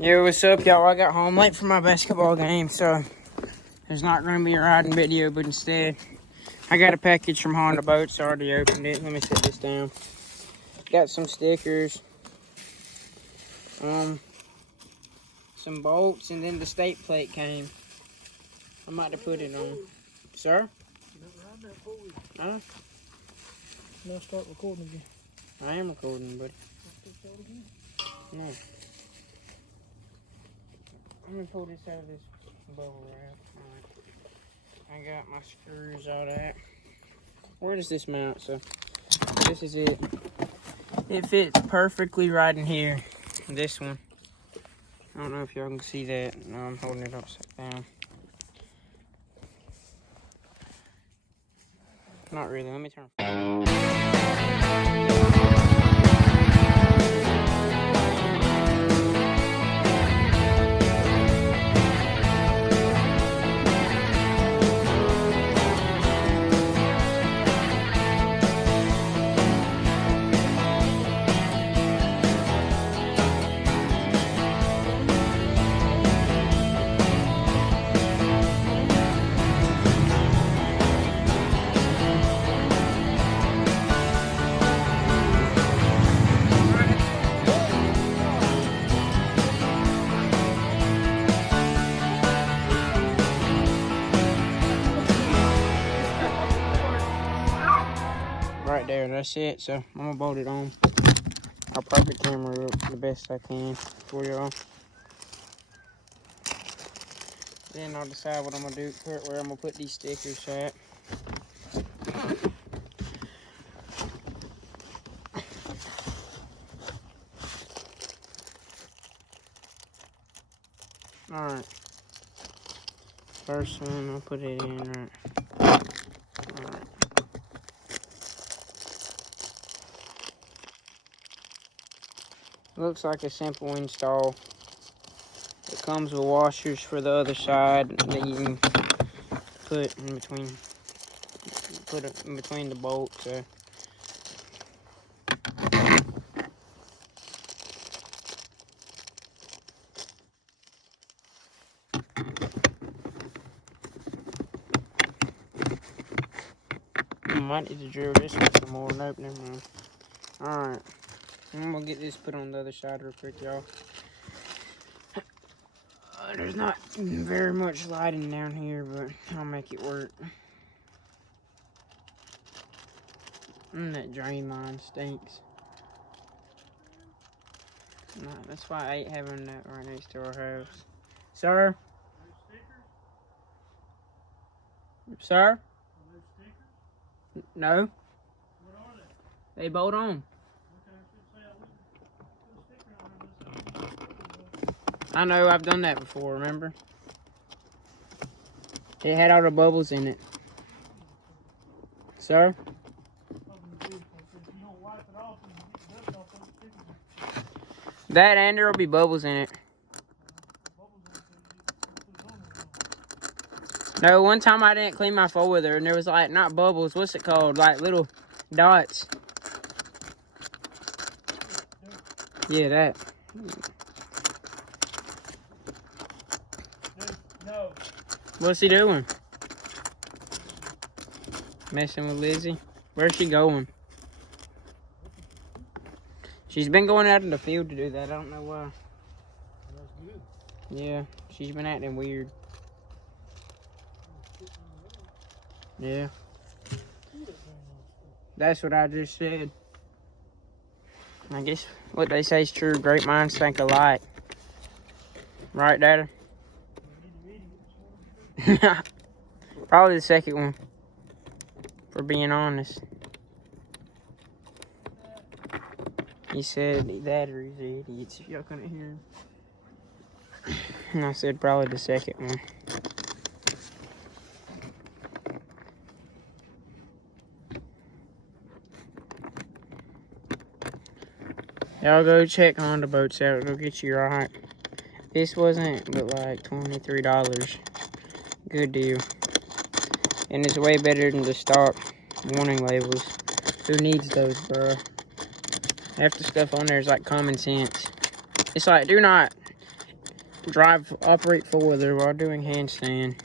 Yo, what's up, y'all? I got home late from my basketball game, so there's not going to be a riding video, but instead, I got a package from Honda Boats. I already opened it. Let me set this down. Got some stickers, some bolts, and then the state plate came. I'm about to put it on. Sir? Huh? Now start recording again. I am recording, buddy. No. Let me pull this out of this bubble wrap. Alright. I got my screws out of that. Where does this mount? So, this is it. It fits perfectly right in here. This one. I don't know if y'all can see that. No, I'm holding it upside down. Not really. Let me turn. Right there, that's it. So I'm gonna bolt it on. I'll prop the camera up the best I can for y'all. Then I'll decide what I'm gonna do, where I'm gonna put these stickers at. Alright. First one, I'll put it in right. Alright. Looks like a simple install. It comes with washers for the other side that you can put in between. Put it in between the bolts. I might need to drill this one some more. Nope, never mind. Alright. I'm gonna get this put on the other side real quick, y'all. There's not very much lighting down here, but I'll make it work. That drain line stinks. No, that's why I hate having that right next to our house. Sir? Sir? No. What are they? They bolt on. I know, I've done that before, remember? It had all the bubbles in it. Sir? That and there'll be bubbles in it. No, one time I didn't clean my four-wheeler and there was like, not bubbles, what's it called? Like little dots. Yeah, that. No. What's he doing? Messing with Lizzie? Where's she going? She's been going out in the field to do that. I don't know why. That's good. Yeah, she's been acting weird. Yeah. That's what I just said. I guess what they say is true. Great minds think alike. Right, Dad? Probably the second one. For being honest. He said that or he's idiots if y'all couldn't hear him. And I said probably the second one. Y'all go check Honda Boats out. It'll get you right. This wasn't but like $23. Good deal. And it's way better than the stock warning labels. Who needs those, bro? Half the stuff on there is like common sense. It's like, do not operate four-wheeler while doing handstand.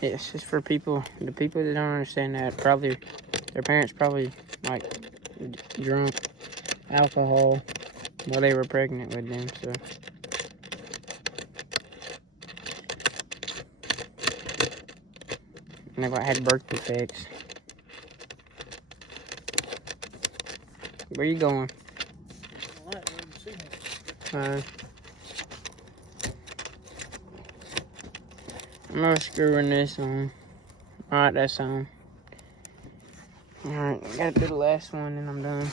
Yes, it's for people, the people that don't understand that, probably, their parents probably, like, drunk alcohol while they were pregnant with them, so. And they like, had birth defects. Where you going? I'm gonna screwing this on. Alright, that's on. Alright, I gotta do the last one and I'm done.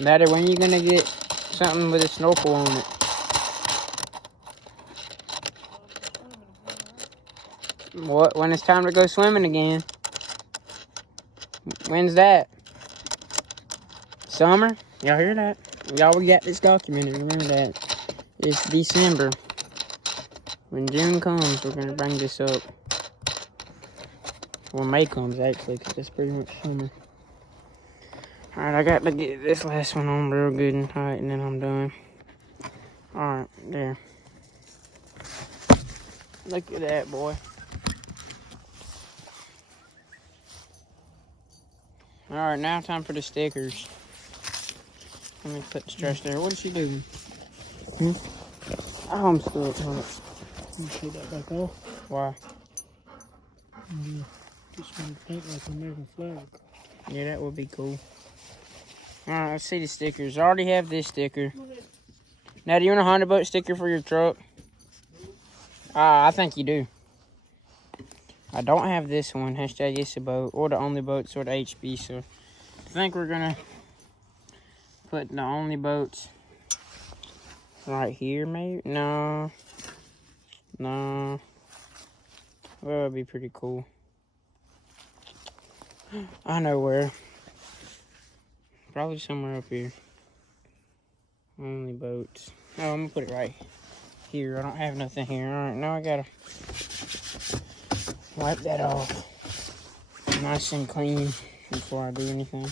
Daddy, when are you gonna get something with a snorkel on it? What? When it's time to go swimming again? When's that? Summer? Y'all hear that? Y'all, we got this documented. Remember that. It's December. When June comes, we're gonna bring this up. Well, May comes, actually, because it's pretty much summer. Alright, I got to get this last one on real good and tight, and then I'm done. Alright, there. Look at that, boy. Alright, now time for the stickers. Let me put the stretch there. What is she doing? Oh, I'm still at home. You take that back off? Why? Just want to paint like an American flag. Yeah, that would be cool. Alright, let's see the stickers. I already have this sticker. Now, do you want a Honda boat sticker for your truck? I think you do. I don't have this one. Hashtag it's a boat. Or the only boats or the HB. So, I think we're going to put the only boats right here, maybe? No. No. Well, that would be pretty cool. I know where. Probably somewhere up here. Only boats. Oh, I'm gonna put it right here. I don't have nothing here. Alright, now I gotta wipe that off nice and clean before I do anything.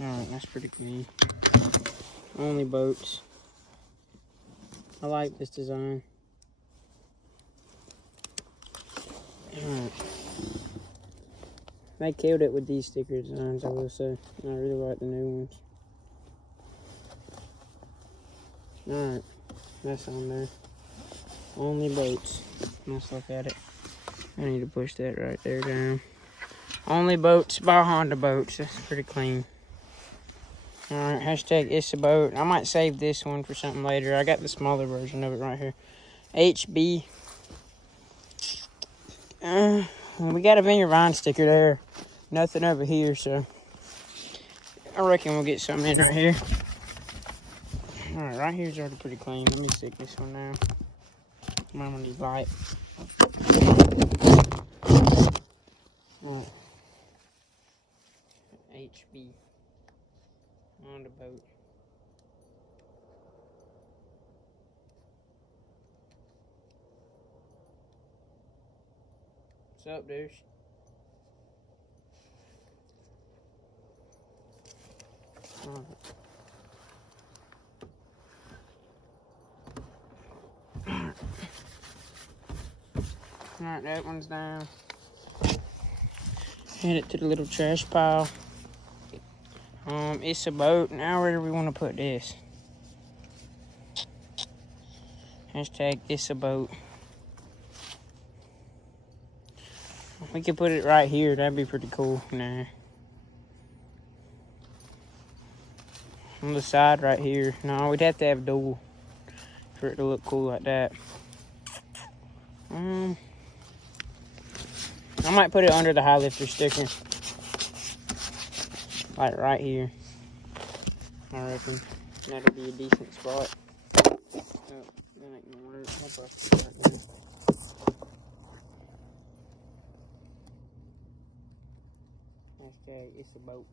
Alright, that's pretty clean. Only boats. I like this design. Alright. They killed it with these sticker designs, I will say. I really like the new ones. Alright, that's on there. Only boats. Let's look at it. I need to push that right there down. Only boats by Honda Boats. That's pretty clean. Alright, hashtag it's a boat. I might save this one for something later. I got the smaller version of it right here. HB. We got a Vineyard Vine sticker there. Nothing over here, so I reckon we'll get something in right here. Alright, right here's already pretty clean. Let me stick this one now. Might want to need light. Alright. HB on the boat. What's up, douche? Alright, that one's down. Head it to the little trash pile. It's a boat. Now where do we want to put this? Hashtag it's a boat. We could put it right here. That'd be pretty cool. Nah. On the side right here. No, we'd have to have dual for it to look cool like that. I might put it under the high lifter sticker. Like right here. I reckon that'll be a decent spot. Oh, that ain't gonna work. How about that? Hashtag it's a boat.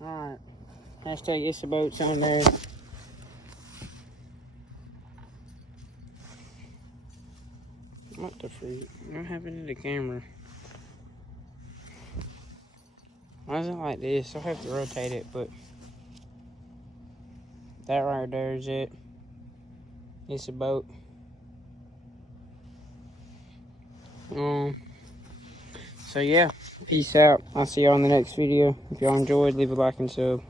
Alright. Hashtag it's a boat's on there. What the freak? What happened to the camera? Why is it like this? I'll have to rotate it, but that right there is it. It's a boat. So yeah, peace out. I'll see y'all in the next video. If y'all enjoyed, leave a like and sub.